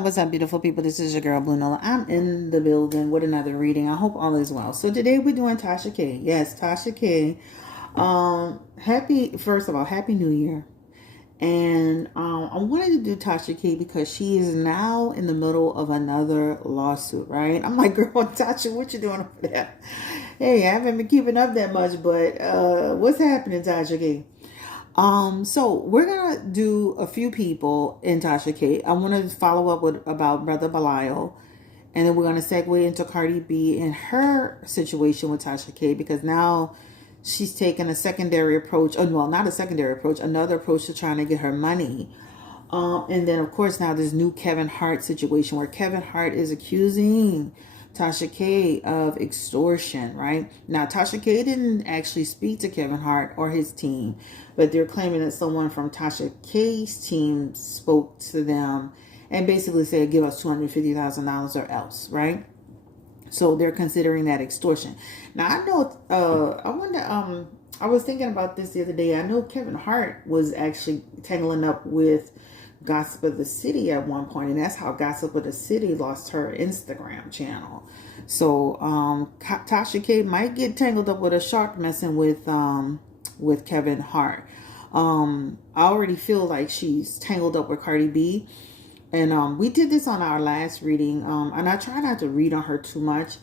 what's up, beautiful people? This is your girl, Blue Nola. I'm in the building with another reading. I hope all is well. So today we're doing Tasha K. Yes, Tasha K. First of all, Happy New Year. And I wanted to do Tasha K because she is now in the middle of another lawsuit, right? I'm like, girl, Tasha, what you doing over there? Hey, I haven't been keeping up that much, but what's happening, Tasha K? So we're gonna do a few people in Tasha K. I want to follow up with about Brother Belial, and then we're gonna segue into Cardi B and her situation with Tasha K because now she's taken a secondary approach. Oh, well, not a secondary approach, another approach to trying to get her money. And then of course now this new Kevin Hart situation where Kevin Hart is accusing Tasha K of extortion, right? Now, Tasha K didn't actually speak to Kevin Hart or his team, but they're claiming that someone from Tasha K's team spoke to them and basically said, give us $250,000 or else, right? So they're considering that extortion. Now, I know, I was thinking about this the other day. I know Kevin Hart was actually tangling up with Gossip of the City at one point, and that's how Gossip of the City lost her Instagram channel. So Tasha K might get tangled up with a shark messing with Kevin Hart. I already feel like she's tangled up with Cardi B, and we did this on our last reading, and I try not to read on her too much,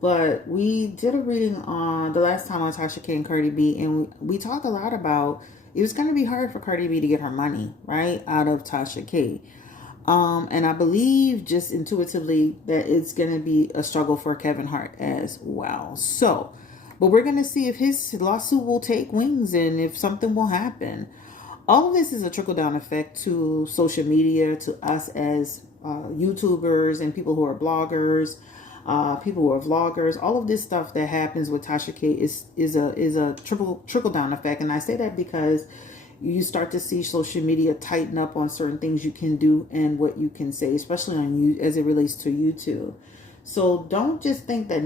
but we did a reading on the last time on Tasha K and Cardi B, and we talked a lot about it was going to be hard for Cardi B to get her money, right, out of Tasha K. And I believe just intuitively that it's going to be a struggle for Kevin Hart as well. So, but we're going to see if his lawsuit will take wings and if something will happen. All of this is a trickle-down effect to social media, to us as YouTubers and people who are bloggers, people who are vloggers. All of this stuff that happens with Tasha K is a trickle down effect, and I say that because you start to see social media tighten up on certain things you can do and what you can say, especially on you as it relates to YouTube. So don't just think that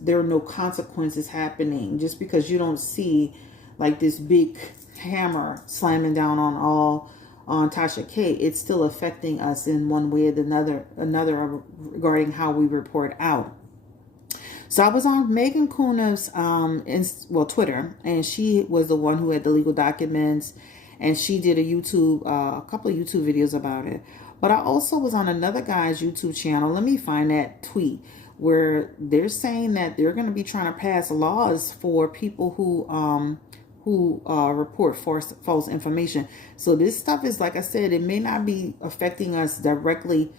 there are no consequences happening just because you don't see like this big hammer slamming down on Tasha K. It's still affecting us in one way or another regarding how we report out. So I was on Megan Kuna's Twitter, and she was the one who had the legal documents, and she did a couple of YouTube videos about it. But I also was on another guy's YouTube channel. Let me find that tweet where they're saying that they're going to be trying to pass laws for people who report false information. So this stuff is, like I said, it may not be affecting us directly.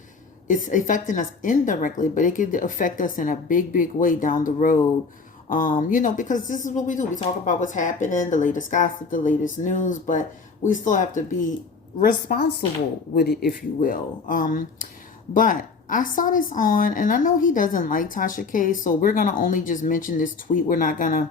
It's affecting us indirectly, but it could affect us in a big, big way down the road. Because this is what we do. We talk about what's happening, the latest gossip, the latest news, but we still have to be responsible with it, if you will. But I saw this on, and I know he doesn't like Tasha K, so we're going to only just mention this tweet. We're not going to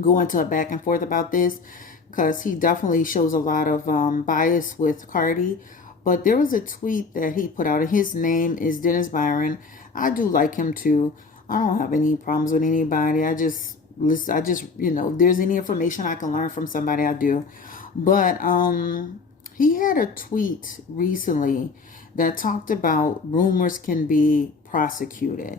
go into a back and forth about this because he definitely shows a lot of bias with Cardi. But there was a tweet that he put out, and his name is Dennis Byron. I do like him too. I don't have any problems with anybody. I just listen. If there's any information I can learn from somebody, I do. But he had a tweet recently that talked about rumors can be prosecuted.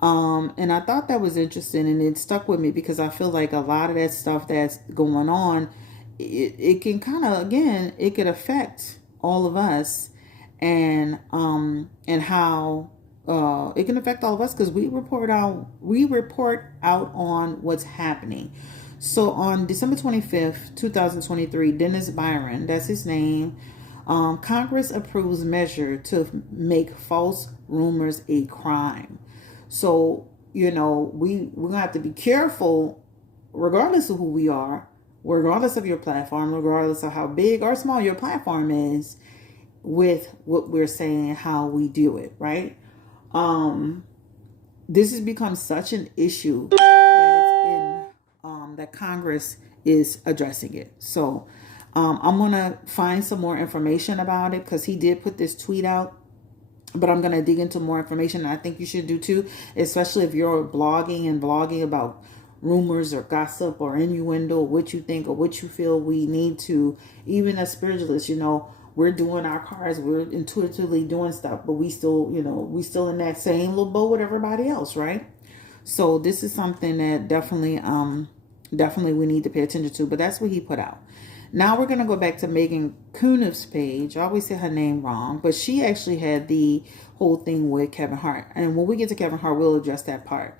And I thought that was interesting, and it stuck with me because I feel like a lot of that stuff that's going on, it can kind of, again, it could affect all of us, and how it can affect all of us because we report out on what's happening. So on December 25th, 2023, Dennis Byron, that's his name, Congress approves measure to make false rumors a crime. So, we're going to have to be careful, regardless of who we are, regardless of your platform, regardless of how big or small your platform is, with what we're saying, how we do it, right? This has become such an issue that Congress is addressing it. So I'm going to find some more information about it because he did put this tweet out. But I'm going to dig into more information, and I think you should do too, especially if you're blogging and vlogging about rumors or gossip or innuendo, what you think or what you feel we need to, even as spiritualists, we're doing our cards, we're intuitively doing stuff, but we still, we still in that same little boat with everybody else, right? So this is something that definitely we need to pay attention to. But that's what he put out. Now we're going to go back to Megan Kunif's page. I always say her name wrong, but she actually had the whole thing with Kevin Hart. And when we get to Kevin Hart, we'll address that part.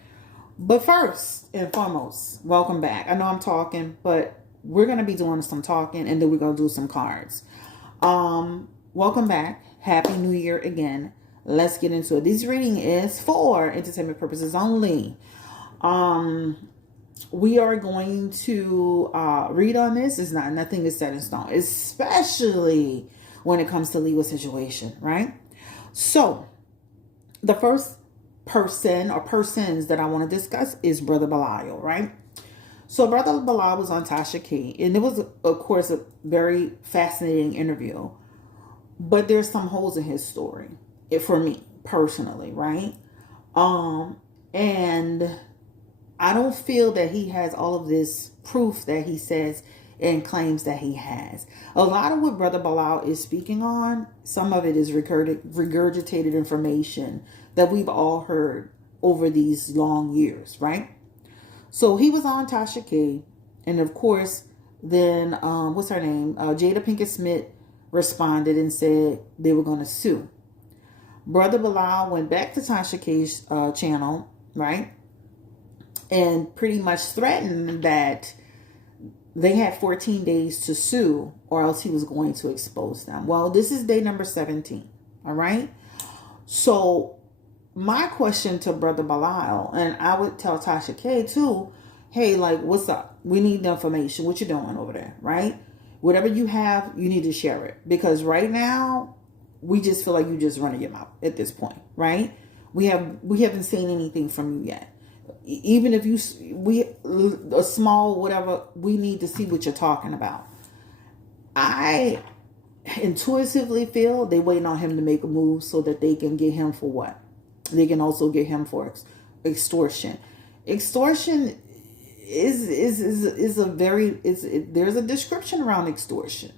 But first and foremost, welcome back. I know I'm talking, but we're going to be doing some talking, and then we're going to do some cards. Welcome back. Happy New Year again. Let's get into it. This reading is for entertainment purposes only. We are going to read on this. It's nothing is set in stone, especially when it comes to legal situation, right? So the first person or persons that I want to discuss is Brother Belial, right? So Brother Belial was on Tasha K, and it was, of course, a very fascinating interview. But there's some holes in his story, for me personally, right? And I don't feel that he has all of this proof that he says and claims that he has. A lot of what Brother Belial is speaking on, some of it is regurgitated information that we've all heard over these long years, right? So he was on Tasha K, and of course, then what's her name? Jada Pinkett Smith responded and said they were going to sue. Brother Belial went back to Tasha K's channel, right? And pretty much threatened that they had 14 days to sue or else he was going to expose them. Well, this is day number 17. All right. So my question to Brother Belial, and I would tell Tasha K too, hey, like, what's up? We need the information. What you doing over there, right? Whatever you have, you need to share it. Because right now, we just feel like you just running your mouth at this point, right? We haven't seen anything from you yet. Even if a small whatever, we need to see what you're talking about. I intuitively feel they waiting on him to make a move so that they can get him for what? They can also get him for extortion. Extortion is a very, there's a description around extortion.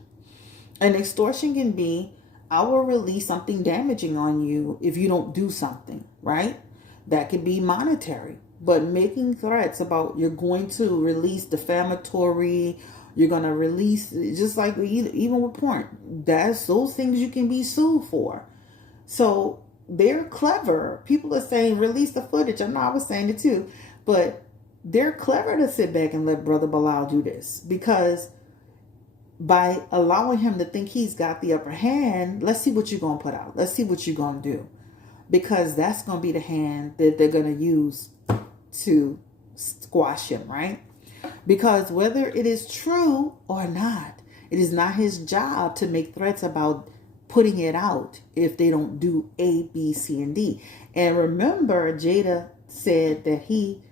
And extortion can be, I will release something damaging on you if you don't do something, right? That could be monetary. But making threats about you're going to release defamatory, you're going to release, just like even with porn, those things you can be sued for. So they're clever. People are saying release the footage. I know I was saying it too, but they're clever to sit back and let Brother Belial do this, because by allowing him to think he's got the upper hand, let's see what you're going to put out. Let's see what you're going to do, because that's going to be the hand that they're going to use to squash him, right? Because whether it is true or not, it is not his job to make threats about putting it out if they don't do A, B, C, and D. And remember, Jada said that he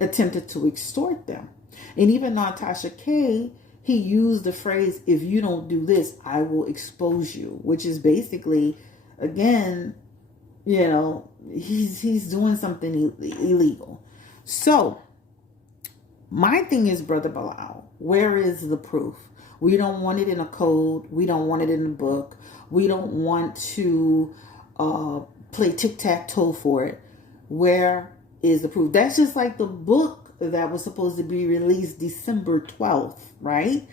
attempted to extort them. And even on Tasha K, he used the phrase, if you don't do this, I will expose you, which is basically, again, he's doing something illegal. So my thing is, Brother Belial, where is the proof? We don't want it in a code. We don't want it in a book. We don't want to play tic-tac-toe for it. Where is the proof? That's just like the book that was supposed to be released December 12th, right?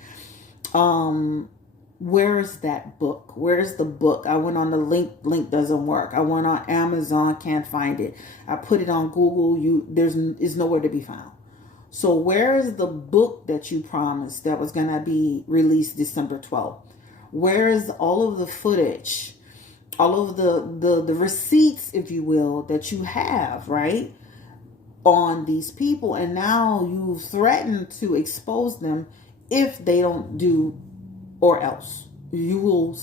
Where's that book? Where's the book? I went on the link doesn't work. I went on Amazon, can't find it. I put it on Google, it's nowhere to be found. So where is the book that you promised that was going to be released December 12th? Where is all of the footage, all of the receipts, if you will, that you have, right, on these people? And now you've threatened to expose them if they don't do, or else you will,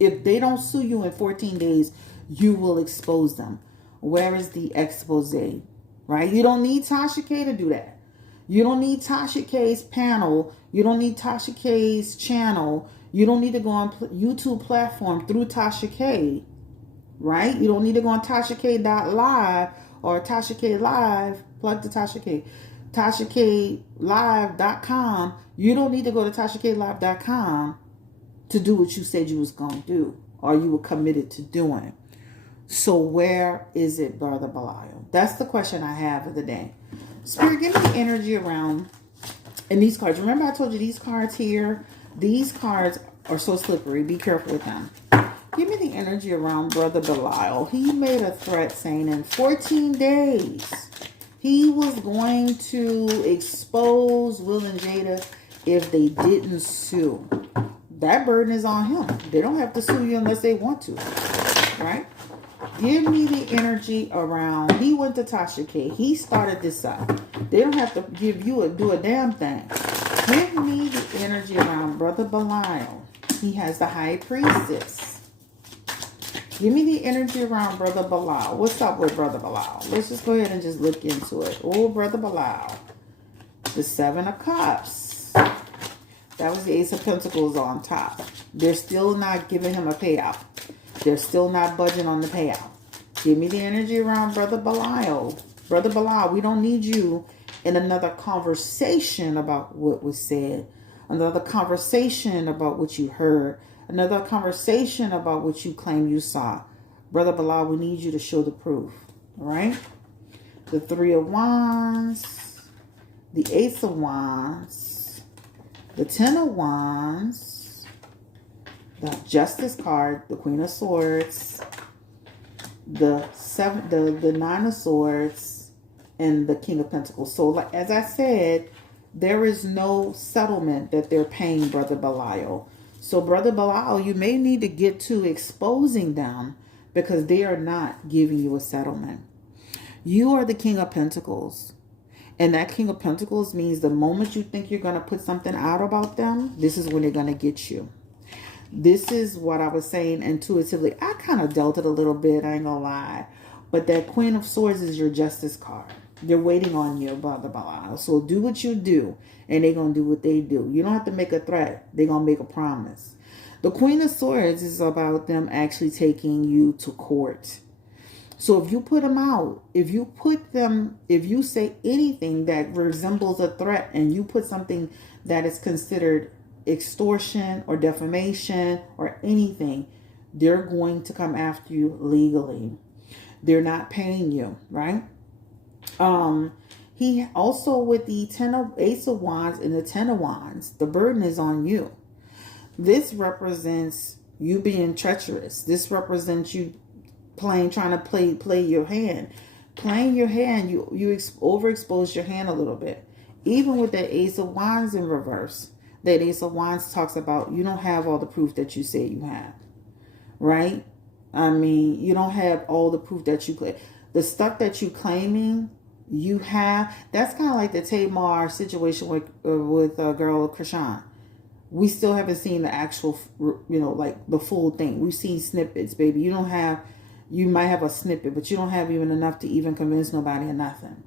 if they don't sue you in 14 days, you will expose them. Where is the expose, right? You don't need Tasha K to do that. You don't need Tasha K's panel. You don't need Tasha K's channel. You don't need to go on YouTube platform through Tasha K, right? You don't need to go on TashaK.live or Tasha K Live. Plug to Tasha K. TashaKLive.com. You don't need to go to TashaKLive.com to do what you said you was going to do, or you were committed to doing. So where is it, Brother Belial? That's the question I have of the day. Spirit, give me energy around, and these cards. Remember I told you these cards here, these cards are so slippery. Be careful with them. Give me the energy around Brother Belial. He made a threat saying in 14 days, he was going to expose Will and Jada if they didn't sue. That burden is on him. They don't have to sue you unless they want to, right? Give me the energy around. He went to Tasha K. He started this up. They don't have to do a damn thing. Give me the energy around Brother Belial. He has the High Priestess. Give me the energy around Brother Belial. What's up with Brother Belial? Let's just go ahead and just look into it. Oh, Brother Belial. The Seven of Cups. That was the Ace of Pentacles on top. They're still not giving him a payout. They're still not budging on the payout. Give me the energy around Brother Belial. Brother Belial, we don't need you in another conversation about what was said. Another conversation about what you heard. Another conversation about what you claim you saw. Brother Belial, we need you to show the proof. All right? The Three of Wands. The Ace of Wands. The Ten of Wands. The Justice card. The Queen of Swords. The Nine of Swords. And the King of Pentacles. So, like as I said, there is no settlement that they're paying Brother Belial. So, Brother Belial, you may need to get to exposing them because they are not giving you a settlement. You are the King of Pentacles. And that King of Pentacles means the moment you think you're going to put something out about them, this is when they're going to get you. This is what I was saying intuitively. I kind of dealt it a little bit, I ain't going to lie. But that Queen of Swords is your Justice card. They're waiting on you, Brother Belial. So do what you do, and they're going to do what they do. You don't have to make a threat. They're going to make a promise. The Queen of Swords is about them actually taking you to court. So if you put them out, if you say anything that resembles a threat, and you put something that is considered extortion or defamation or anything, they're going to come after you legally. They're not paying you, right? He also, with the Ace of Wands and the Ten of Wands, the burden is on you. This represents you being treacherous. This represents you trying to play your hand. Playing your hand, you overexpose your hand a little bit. Even with that Ace of Wands in reverse, that Ace of Wands talks about you don't have all the proof that you say you have, right? I mean, you don't have all the proof that you claim. The stuff that you claiming you have, that's kind of like the Tamar situation with girl Krishan. We still haven't seen the actual, like the full thing. We've seen snippets, baby. You might have a snippet, but you don't have even enough to even convince nobody of nothing.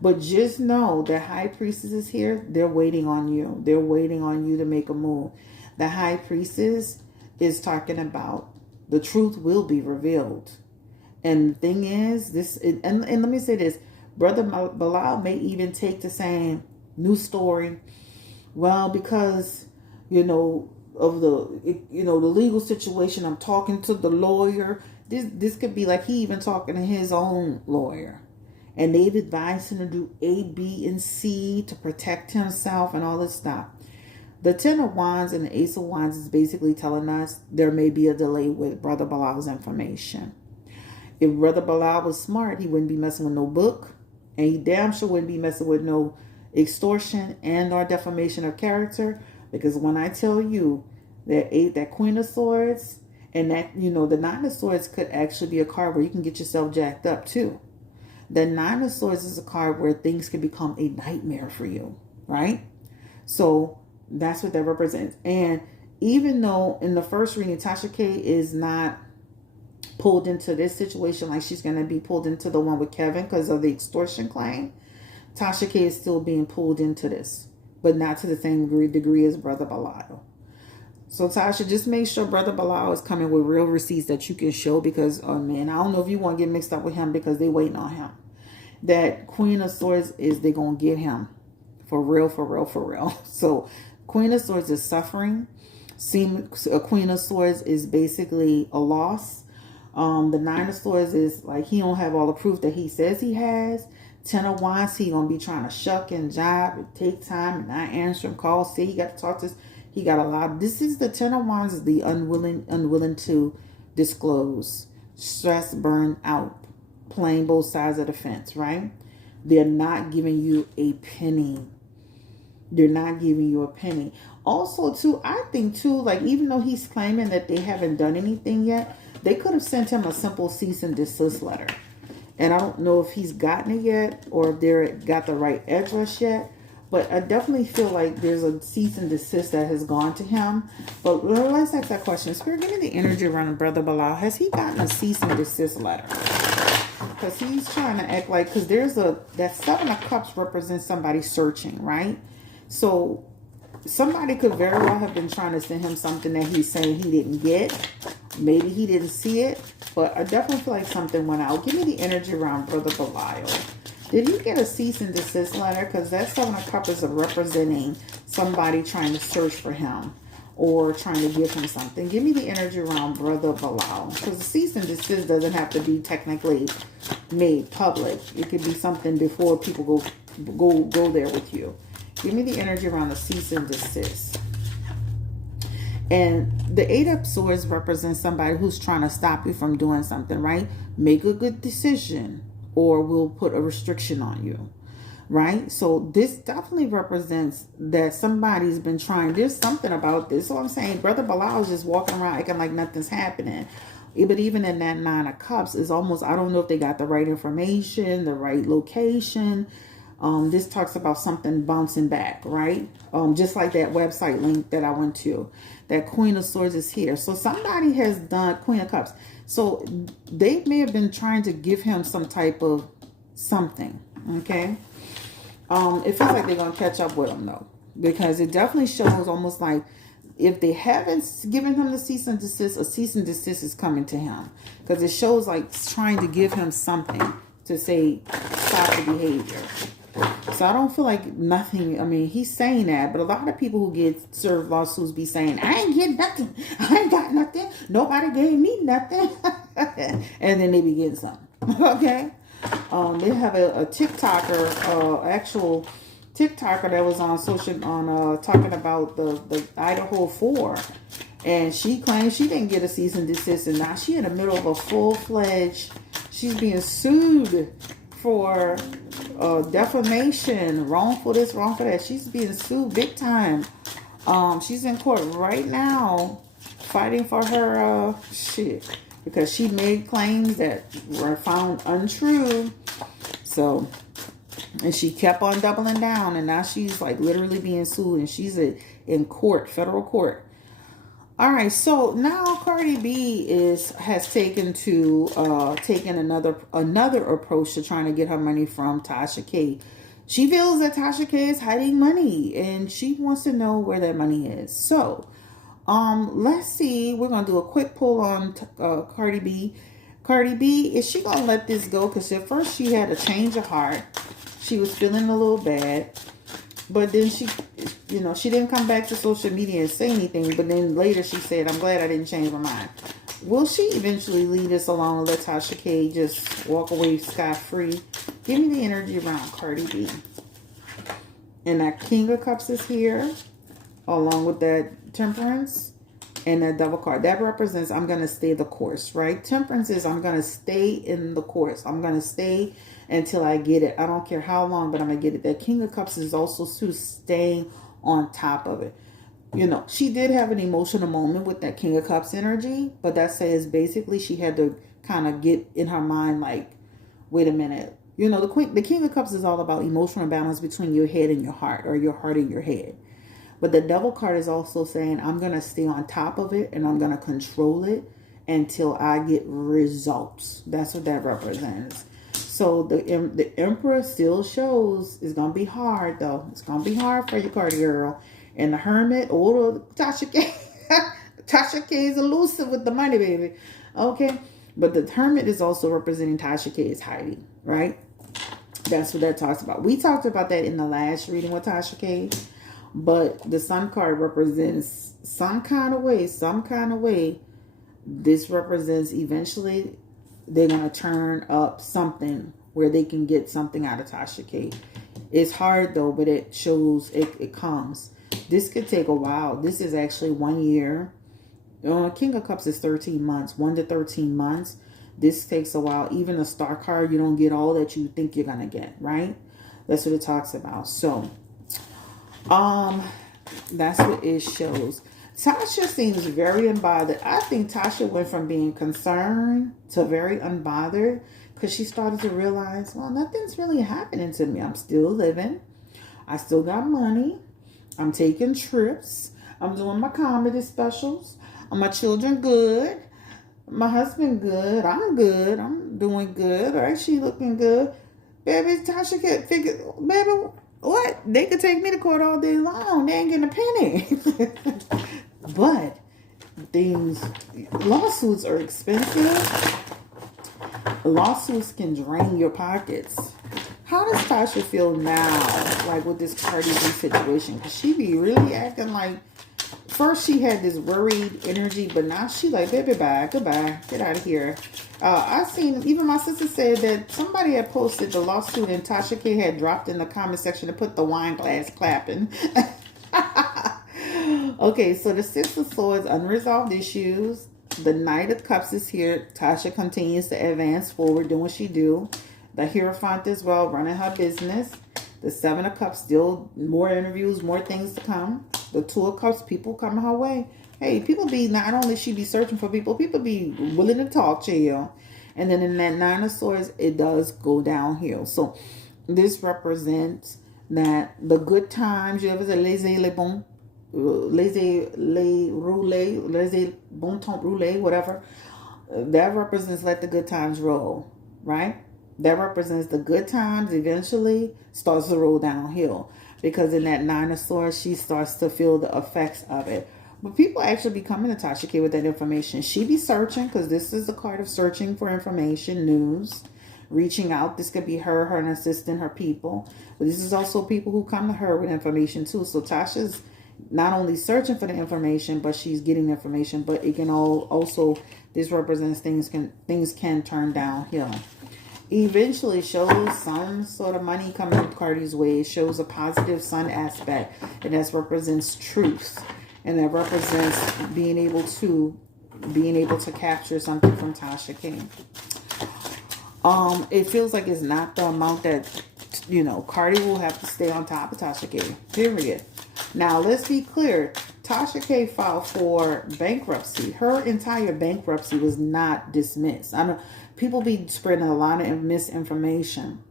But just know that High Priestess is here. They're waiting on you. They're waiting on you to make a move. The High Priestess is talking about the truth will be revealed. And the thing is, and let me say this, Brother Belial may even take to saying, new story, well, because, of the legal situation, I'm talking to the lawyer. This could be like he even talking to his own lawyer. And they've advised him to do A, B, and C to protect himself and all this stuff. The Ten of Wands and the Ace of Wands is basically telling us there may be a delay with Brother Belial's information. If Brother Belial was smart, he wouldn't be messing with no book. And he damn sure wouldn't be messing with no extortion and or defamation of character. Because when I tell you that Queen of Swords and that, the Nine of Swords could actually be a card where you can get yourself jacked up too. The Nine of Swords is a card where things can become a nightmare for you, right? So that's what that represents. And even though in the first reading, Tasha K is not pulled into this situation like she's going to be pulled into the one with Kevin because of the extortion claim, Tasha K is still being pulled into this, but not to the same degree as Brother Belial. So Tasha, just make sure Brother Belial is coming with real receipts that you can show, because, oh man, I don't know if you want to get mixed up with him because they waiting on him. That Queen of Swords is they going to get him for real, for real, for real. So Queen of Swords is suffering. A Queen of Swords is basically a loss. The Nine of Swords is like he don't have all the proof that he says he has. Ten of Wands, he gonna be trying to shuck and jive and take time and not answering calls. See, he got to talk to. He got a lot. This is the Ten of Wands is the unwilling to disclose, stress, burn out, playing both sides of the fence. Right? They're not giving you a penny. They're not giving you a penny. Also, too, I think too, like even though he's claiming that they haven't done anything yet, they could have sent him a simple cease and desist letter. And I don't know if he's gotten it yet or if they're got the right address yet. But I definitely feel like there's a cease and desist that has gone to him. But let's ask that question. Spirit, give me the energy around Brother Bilal. Has he gotten a cease and desist letter? Because he's trying to act like, because there's that Seven of Cups represents somebody searching, right? So somebody could very well have been trying to send him something that he's saying he didn't get. Maybe he didn't see it. But I definitely feel like something went out. Give me the energy around Brother Belial. Did he get a cease and desist letter? Because that Seven of Cups is representing somebody trying to search for him or trying to give him something. Give me the energy around Brother Belial. Because the cease and desist doesn't have to be technically made public. It could be something before people go there with you. Give me the energy around the cease and desist. And the Eight of Swords represents somebody who's trying to stop you from doing something, right? Make a good decision or we'll put a restriction on you, right? So this definitely represents that somebody's been trying. There's something about this. So I'm saying Brother Bilal is just walking around acting like nothing's happening. But even in that Nine of Cups, it's almost, I don't know if they got the right information, the right location. This talks about something bouncing back, right? Just like that website link that I went to. That Queen of Swords is here. So somebody has done Queen of Cups. So they may have been trying to give him some type of something, okay? It feels like they're going to catch up with him, though. Because it definitely shows almost like if they haven't given him the cease and desist, a cease and desist is coming to him. Because it shows like trying to give him something to say, stop the behavior. So I don't feel like nothing. I mean, he's saying that, but a lot of people who get served lawsuits be saying, I ain't get nothing. I ain't got nothing. Nobody gave me nothing. And then they be getting something. Okay. They have a TikToker, actual TikToker that was on talking about the Idaho 4. And she claims she didn't get a cease and desist. And now she in the middle of a full-fledged, she's being sued for defamation, wrongful this, wrongful that. She's being sued big time. She's in court right now fighting for her because she made claims that were found untrue. So, and she kept on doubling down, and now she's like literally being sued, and she's in court, federal court. All right, so now Cardi B has taken another approach to trying to get her money from Tasha K. She feels that Tasha K is hiding money, and she wants to know where that money is. So, let's see. We're gonna do a quick poll on Cardi B. Cardi B, is she gonna let this go? Because at first she had a change of heart. She was feeling a little bad. But then she didn't come back to social media and say anything. But then later she said, I'm glad I didn't change my mind. Will she eventually leave this alone and let Tasha K just walk away scot-free? Give me the energy around Cardi B. And that King of Cups is here, along with that Temperance and that Devil card. That represents I'm going to stay the course, right? Temperance is I'm going to stay in the course. I'm going to stay until I get it. I don't care how long, but I'm going to get it. That King of Cups is also staying on top of it. You know, she did have an emotional moment with that King of Cups energy, but that says basically she had to kind of get in her mind like, wait a minute. You know, the King of Cups is all about emotional balance between your head and your heart, or your heart and your head. But the Devil card is also saying I'm going to stay on top of it and I'm going to control it until I get results. That's what that represents. So the Emperor still shows it's going to be hard, though. It's going to be hard for you, Cardi girl. And the Hermit, Tasha K. Tasha K is elusive with the money, baby. Okay? But the Hermit is also representing Tasha K is hiding, right? That's what that talks about. We talked about that in the last reading with Tasha K. But the Sun card represents some kind of way, this represents eventually they're going to turn up something where they can get something out of Tasha K. It's hard though, but it shows it comes. This could take a while. This is actually 1 year. King of Cups is 13 months, 1 to 13 months. This takes a while. Even a star card, you don't get all that you think you're going to get, right? That's what it talks about. So, that's what it shows. Tasha seems very unbothered. I think Tasha went from being concerned to very unbothered because she started to realize, well, nothing's really happening to me. I'm still living. I still got money. I'm taking trips. I'm doing my comedy specials. My children good. My husband good. I'm good. I'm doing good. Right? She looking good. Baby, Tasha can't figure, baby, what? They could take me to court all day long. They ain't getting a penny. But lawsuits are expensive. Lawsuits can drain your pockets. How does Tasha feel now, like with this Cardi B situation? Because she be really acting like, first she had this worried energy, but now she like, baby, bye, goodbye, get out of here. I seen, even my sister said that somebody had posted the lawsuit and Tasha K had dropped in the comment section to put the wine glass clapping. Okay, so the Six of Swords, unresolved issues. The Knight of Cups is here. Tasha continues to advance forward, doing what she do. The Hierophant as well, running her business. The Seven of Cups, still more interviews, more things to come. The Two of Cups, people coming her way. Hey, people be, not only she be searching for people be willing to talk to you. And then in that Nine of Swords, it does go downhill. So this represents that the good times, you ever say laissez les bons, laissez les rouler, laissez bon temps rouler, whatever. That represents let the good times roll, right? That represents the good times eventually starts to roll downhill. Because in that Nine of Swords, she starts to feel the effects of it. But people actually be coming to Tasha K with that information. She be searching, because this is the card of searching for information, news, reaching out. This could be her an assistant, her people. But this is also people who come to her with information too. So Tasha's not only searching for the information, but she's getting the information. But it can also, this represents things can turn downhill. Eventually shows some sort of money coming Cardi's way. It shows a positive sun aspect, and that represents truth, and that represents being able to capture something from Tasha K. It feels like it's not the amount that, Cardi will have to stay on top of Tasha K. Period. Now let's be clear. Tasha K filed for bankruptcy. Her entire bankruptcy was not dismissed. I know people be spreading a lot of misinformation.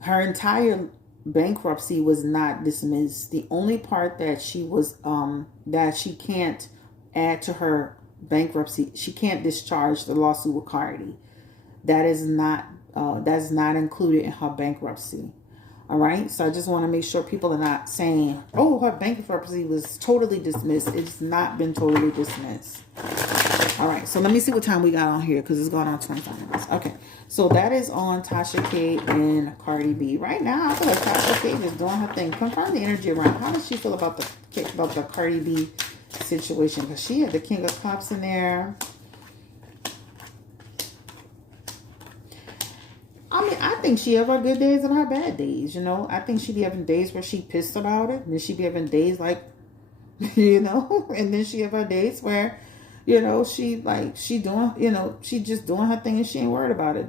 Her entire bankruptcy was not dismissed. The only part that she was that she can't add to her bankruptcy, she can't discharge the lawsuit with Cardi. That's not included in her bankruptcy. All right, so I just want to make sure people are not saying, oh, her bankruptcy was totally dismissed. It's not been totally dismissed. All right, so let me see what time we got on here, because it's gone on 25 minutes. Okay, so that is on Tasha K and Cardi B. Right now, I feel like Tasha K is doing her thing. Confirm the energy around. How does she feel about the Cardi B situation? Because she had the King of Cups in there. I mean, I think she have her good days and her bad days, I think she be having days where she pissed about it. And then she be having days like, and then she have her days where, she doing, she just doing her thing and she ain't worried about it.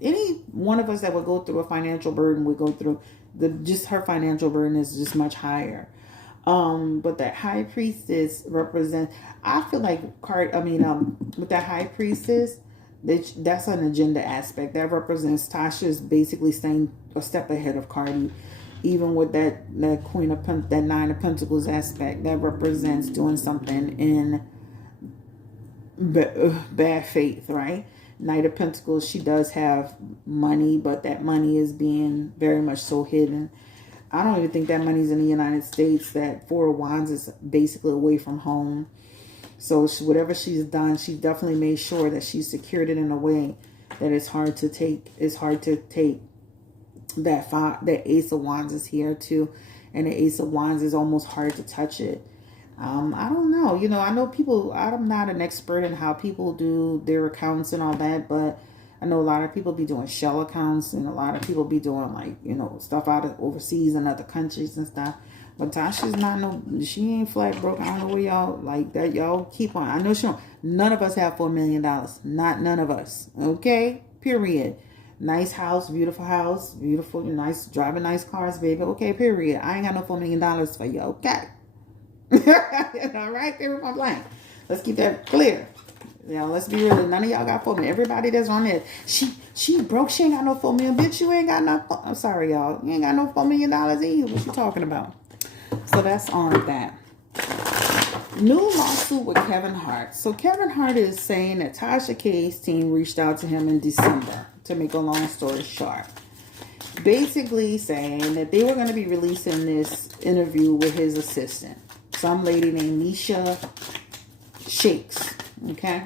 Any one of us that would go through a financial burden would go through, just her financial burden is just much higher. But that High Priestess represents, I feel like with that High Priestess, that's an agenda aspect. That represents Tasha's basically staying a step ahead of Cardi. Even with that Queen of that Nine of Pentacles aspect, that represents doing something in bad faith, right? Knight of Pentacles, she does have money, but that money is being very much so hidden. I don't even think that money's in the United States. That Four of Wands is basically away from home. So whatever she's done, she definitely made sure that she secured it in a way that it's hard to take. It's hard to take. That Ace of Wands is here too. And the Ace of Wands is almost hard to touch it. I don't know. You know, I know people, I'm not an expert in how people do their accounts and all that, but I know a lot of people be doing shell accounts and a lot of people be doing like, you know, stuff out of overseas and other countries and stuff. But Tasha's not no, she ain't flat broke. I don't know where y'all like that. Y'all keep on. I know she don't. None of us have $4 million. Not none of us. Okay? Period. Nice house, beautiful, nice, driving nice cars, baby. Okay, period. I ain't got no $4 million for you. Okay. All right, period, my blank. Let's keep that clear. You know, let's be real. None of y'all got 4 million. Everybody that's on there, she broke. She ain't got no 4 million. Bitch, you ain't got no. I'm sorry, y'all. You ain't got no $4 million either. What you talking about? So that's on that. New lawsuit with Kevin Hart. So Kevin Hart is saying that Tasha K's team reached out to him in December. To make a long story short, basically saying that they were going to be releasing this interview with his assistant, some lady named Nisha Shakes. Okay.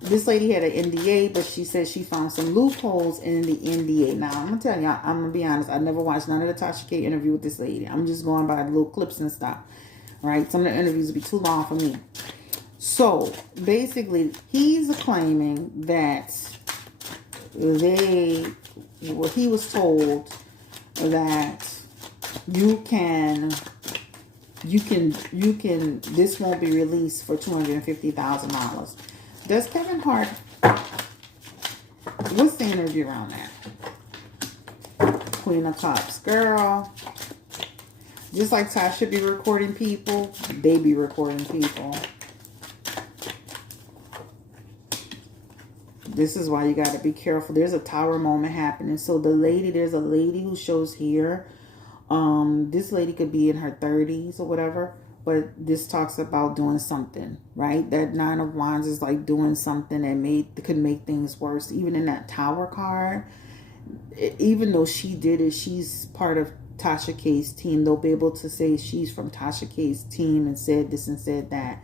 This lady had an NDA, but she said she found some loopholes in the NDA. Now, I'm going to tell y'all, I'm going to be honest. I never watched none of the Tasha K interview with this lady. I'm just going by little clips and stuff. Right? Some of the interviews would be too long for me. So, basically, he's claiming that he was told that this won't be released for $250,000. Does Kevin Hart, what's the interview around that? Queen of Cups, girl. Just like Tasha be recording people, they be recording people. This is why you got to be careful. There's a tower moment happening. So there's a lady who shows here. This lady could be in her 30s or whatever. But this talks about doing something, right? That 9 of Wands is like doing something that could make things worse. Even in that tower card, even though she did it, she's part of Tasha K's team. They'll be able to say she's from Tasha K's team and said this and said that.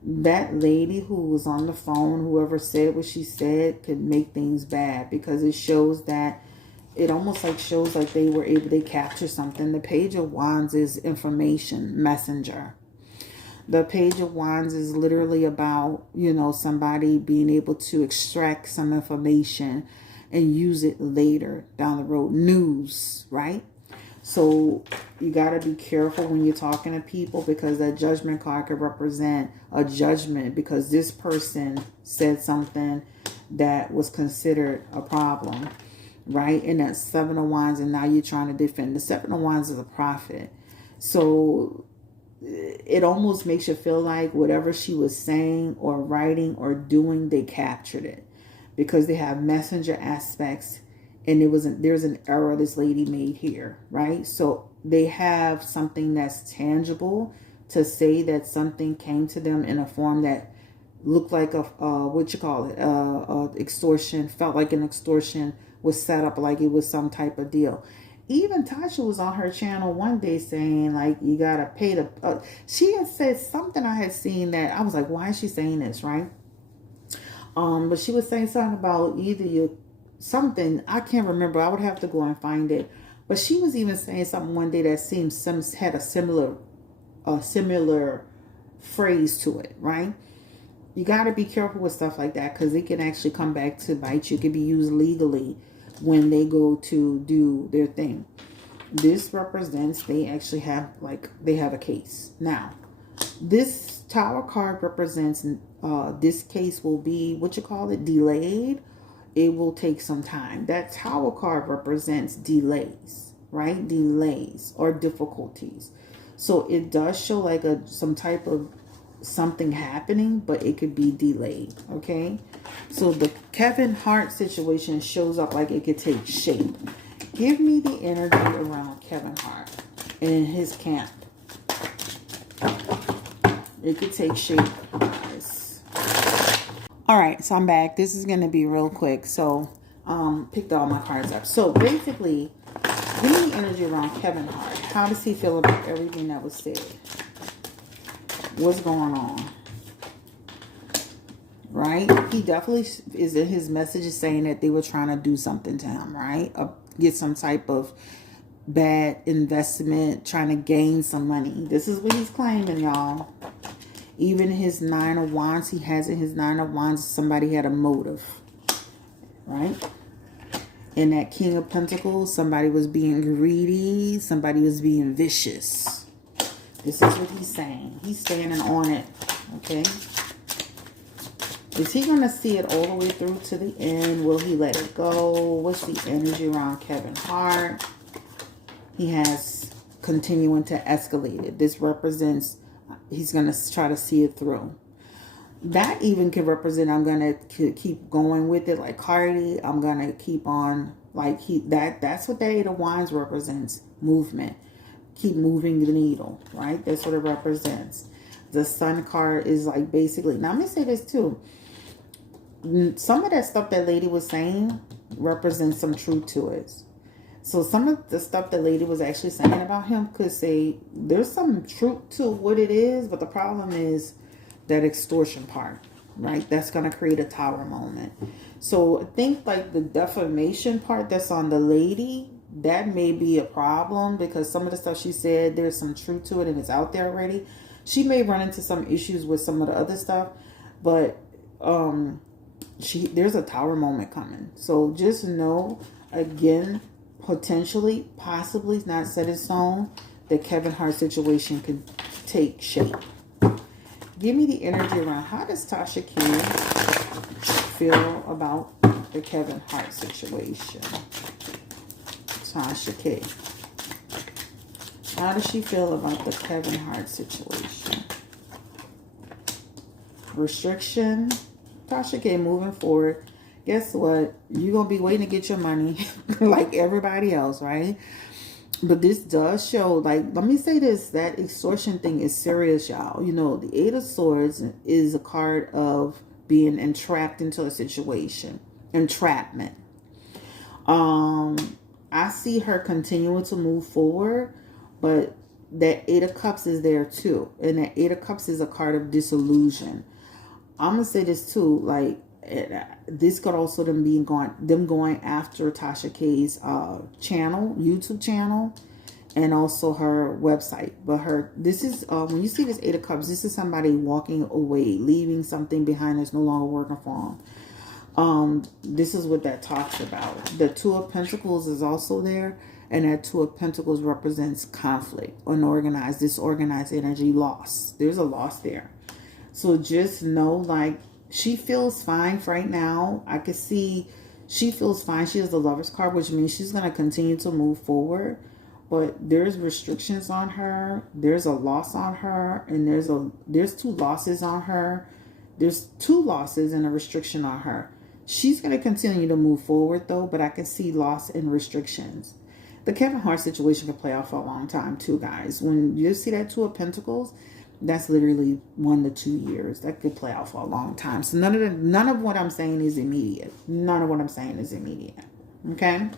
That lady who was on the phone, whoever said what she said, could make things bad because it shows that it almost like shows like they capture something. The Page of Wands is information messenger. The Page of Wands is literally about, you know, somebody being able to extract some information and use it later down the road. News, right? So you got to be careful when you're talking to people because that Judgment card could represent a judgment because this person said something that was considered a problem, right? And that 7 of Wands, and now you're trying to defend. The 7 of Wands is a prophet. So it almost makes you feel like whatever she was saying or writing or doing, they captured it because they have messenger aspects. And there's an error this lady made here, right? So they have something that's tangible to say that something came to them in a form that looked like extortion, felt like an extortion, was set up like it was some type of deal. Even Tasha was on her channel one day saying like, you got to pay the, she had said something I had seen that I was like, why is she saying this, right? But she was saying something about either something, I can't remember. I would have to go and find it. But she was even saying something one day that had a similar phrase to it, right? You got to be careful with stuff like that because it can actually come back to bite you. It can be used legally when they go to do their thing. This represents they actually have a case. Now, this Tower card represents this case will be delayed. It will take some time. That Tower card represents delays, right? Delays or difficulties. So it does show like some type of something happening, but it could be delayed, okay? So the Kevin Hart situation shows up like it could take shape. Give me the energy around Kevin Hart and his camp. It could take shape, guys. All right, so I'm back. This is going to be real quick. So, picked all my cards up. So, basically, give me the energy around Kevin Hart. How does he feel about everything that was said? What's going on? Right? He definitely is in his message saying that they were trying to do something to him, right? Get some type of bad investment, trying to gain some money. This is what he's claiming, y'all. Even his 9 of Wands, he has in his 9 of Wands, somebody had a motive, right? In that King of Pentacles, somebody was being greedy, somebody was being vicious. This is what he's saying. He's standing on it, okay? Is he going to see it all the way through to the end? Will he let it go? What's the energy around Kevin Hart? He has continuing to escalate it. This represents he's going to try to see it through. That even can represent I'm going to keep going with it like Cardi. I'm going to keep on like that's what the 8 of Wands represents. Movement. Keep moving the needle, right? That's what it represents. The Sun card is like basically, now let me say this too. Some of that stuff that lady was saying represents some truth to it. So some of the stuff that lady was actually saying about him could say there's some truth to what it is, but the problem is that extortion part, right? That's going to create a tower moment. So I think like the defamation part that's on the lady, that may be a problem because some of the stuff she said, there's some truth to it and it's out there already. She may run into some issues with some of the other stuff, but there's a tower moment coming. So just know, again, potentially, possibly, it's not set in stone, the Kevin Hart situation could take shape. Give me the energy around how does Tasha K feel about the Kevin Hart situation? Tasha K. How does she feel about the Kevin Hart situation? Restriction. Tasha K moving forward. Guess what? You're going to be waiting to get your money like everybody else, right? But this does show, like, let me say this, that extortion thing is serious, y'all. You know, the 8 of Swords is a card of being entrapped into a situation. Entrapment. I see her continuing to move forward, but that 8 of Cups is there too. And that 8 of Cups is a card of disillusion. I'm going to say this too, like, this could also them going after Tasha K's channel, YouTube channel, and also her website. But this is when you see this 8 of Cups, this is somebody walking away, leaving something behind that's no longer working for them. This is what that talks about. The 2 of Pentacles is also there, and that 2 of Pentacles represents conflict, unorganized, disorganized energy, loss. There's a loss there. So just know, like, she feels fine right now. I can see she feels fine. She has the Lover's card, which means she's going to continue to move forward. But there's restrictions on her. There's a loss on her. And there's 2 losses on her. There's 2 losses and a restriction on her. She's going to continue to move forward, though. But I can see loss and restrictions. The Kevin Hart situation could play out for a long time, too, guys. When you see that 2 of Pentacles, that's literally 1 to 2 years. That could play out for a long time. So none of what I'm saying is immediate. None of what I'm saying is immediate. Okay?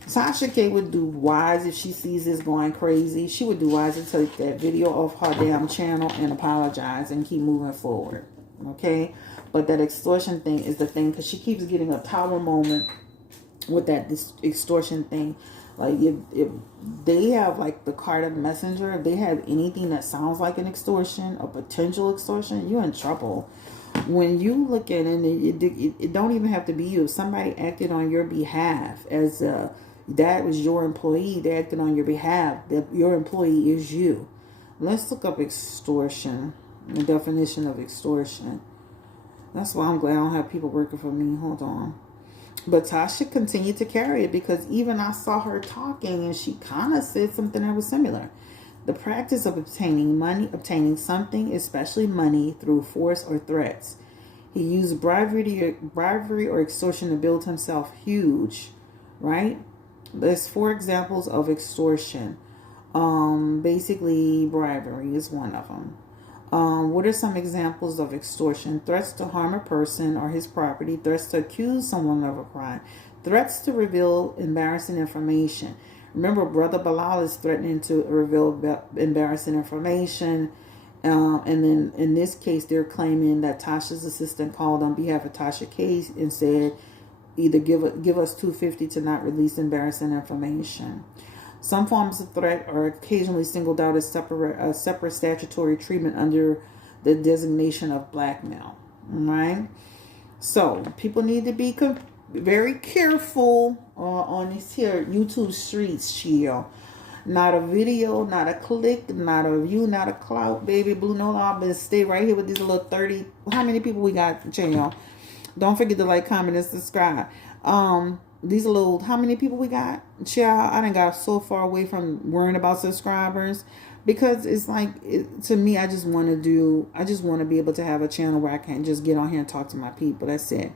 Tasha K would do wise if she sees this going crazy. She would do wise to take that video off her damn channel and apologize and keep moving forward. Okay? But that extortion thing is the thing, because she keeps getting a tower moment with this extortion thing. Like, if they have, like, the card of messenger, if they have anything that sounds like an extortion, a potential extortion, you're in trouble. When you look at it, it don't even have to be you. If somebody acted on your behalf as that was your employee, they acted on your behalf, that your employee is you. Let's look up extortion, the definition of extortion. That's why I'm glad I don't have people working for me. Hold on. But Tasha continued to carry it, because even I saw her talking and she kind of said something that was similar. The practice of obtaining something, especially money, through force or threats. He used bribery or extortion to build himself huge, right? There's 4 examples of extortion. Basically, bribery is one of them. What are some examples of extortion? Threats to harm a person or his property. Threats to accuse someone of a crime. Threats to reveal embarrassing information. Remember, Brother Bilal is threatening to reveal embarrassing information. And then in this case, they're claiming that Tasha's assistant called on behalf of Tasha K and said, either give us $250 to not release embarrassing information. Some forms of threat are occasionally singled out as separate statutory treatment under the designation of blackmail. Right? So people need to be very careful on these here YouTube streets, chill. Not a video, not a click, not a view, not a clout, baby. Blue Nola, but stay right here with these little 30. How many people we got, channel? Don't forget to like, comment, and subscribe. These little, how many people we got? Child, I done got so far away from worrying about subscribers because it's like, to me, I just want to be able to have a channel where I can just get on here and talk to my people. That's it.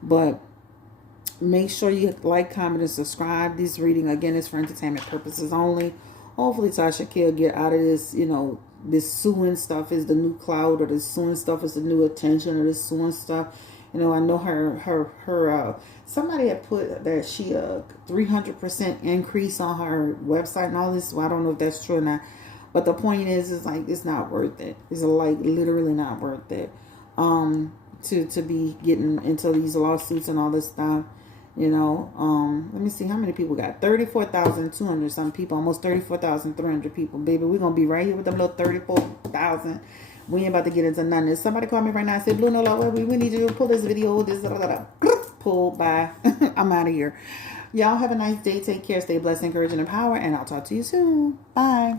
But make sure you like, comment, and subscribe. This reading, again, is for entertainment purposes only. Hopefully Tasha K get out of this, this suing stuff is the new cloud, or this suing stuff is the new attention, or this suing stuff. I know her somebody had put that she 300% increase on her website and all this. Well, I don't know if that's true or not. But the point is like, it's not worth it. It's like literally not worth it. To be getting into these lawsuits and all this stuff. Let me see how many people got. 34,200 some people, almost 34,300 people. Baby, we're going to be right here with them little 34,000. We ain't about to get into none of this. Somebody call me right now and say, Blue Nola, we need you to pull this video. Pull, bye. I'm out of here. Y'all have a nice day. Take care. Stay blessed, encouraging, and power. And I'll talk to you soon. Bye.